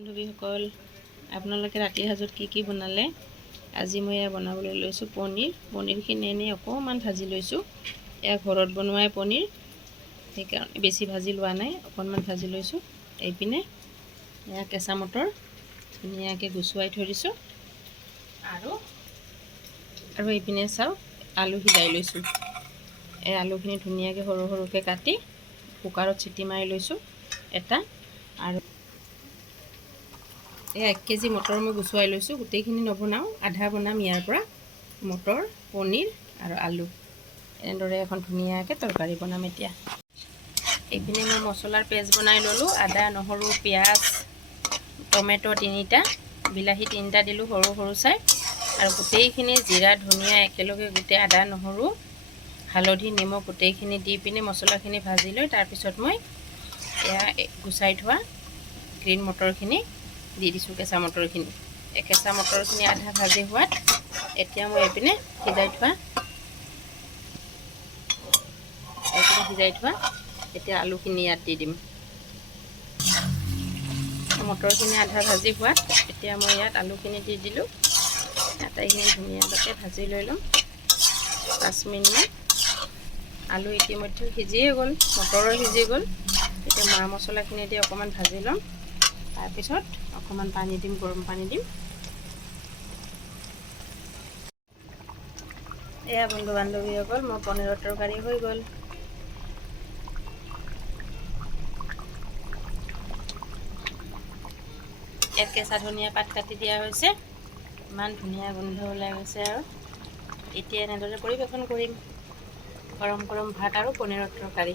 বান্ধৱীসকল, আপোনালোকে ৰাতিৰ সাজত কি বনালে? আজি মই এয়া বনাবলৈ লৈছোঁ পনীৰখিনি এনেই অকণমান ভাজি লৈছোঁ। এয়া ঘৰত বনোৱাই পনীৰ, সেইকাৰণে বেছি ভাজি লোৱা নাই, অকণমান ভাজি লৈছোঁ। এইপিনে এয়া কেঁচা মটৰ ধুনীয়াকৈ গুচুৱাই থৈ দিছোঁ। আৰু এইপিনে চাওক, আলু সিজাই লৈছোঁ। এই আলুখিনি ধুনীয়াকৈ সৰু সৰুকৈ কাটি কুকাৰত চিটি মাৰি লৈছোঁ এটা। আৰু 1 কেজি মটৰ মই গুচুৱাই লৈছোঁ। গোটেইখিনি নবনাওঁ, আধা বনাম ইয়াৰ পৰা। মটৰ, পনীৰ আৰু আলু এনেদৰে এখন ধুনীয়াকৈ তৰকাৰী বনাম এতিয়া। এইপিনে মই মছলাৰ পেষ্ট বনাই ল'লোঁ। আদা, নহৰু, পিঁয়াজ, টমেটো 3টা, বিলাহী 3টা দিলোঁ সৰু সৰু চাই। আৰু গোটেইখিনি জিৰা ধনিয়া একেলগে গোটেই আদা নহৰু হালধি নিমখ গোটেইখিনি দি পিনে মছলাখিনি ভাজি লৈ তাৰপিছত মই এয়া গুচাই থোৱা গ্ৰীণ মটৰখিনি দি দিছোঁ। কেঁচা মটৰখিনি আধা ভাজি হোৱাত এতিয়া মই এইপিনে সিজাই থোৱা এতিয়া আলুখিনি ইয়াত দি দিম। মটৰখিনি আধা ভাজি হোৱাত এতিয়া মই ইয়াত আলুখিনি দি দিলোঁ। আটাইখিনি ধুনীয়াকৈ ভাজি লৈ ল'ম 5 মিনিটমান। আলু ইতিমধ্যে সিজিয়ে গ'ল, মটৰো সিজি গ'ল। এতিয়া মা মছলাখিনি দি অকণমান ভাজি ল'ম। তাৰপিছত অকণমান পানী দিম, গৰম পানী দিম। এয়া বন্ধু বান্ধৱীসকল, মোৰ পনীৰৰ তৰকাৰী হৈ গ'ল। ইয়াত কেঁচা ধনিয়া পাত কাটি দিয়া হৈছে। ইমান ধুনীয়া গোন্ধ ওলাই গৈছে। আৰু এতিয়া এনেদৰে পৰিৱেশন কৰিম গৰম গৰম ভাত আৰু পনীৰৰ তৰকাৰী।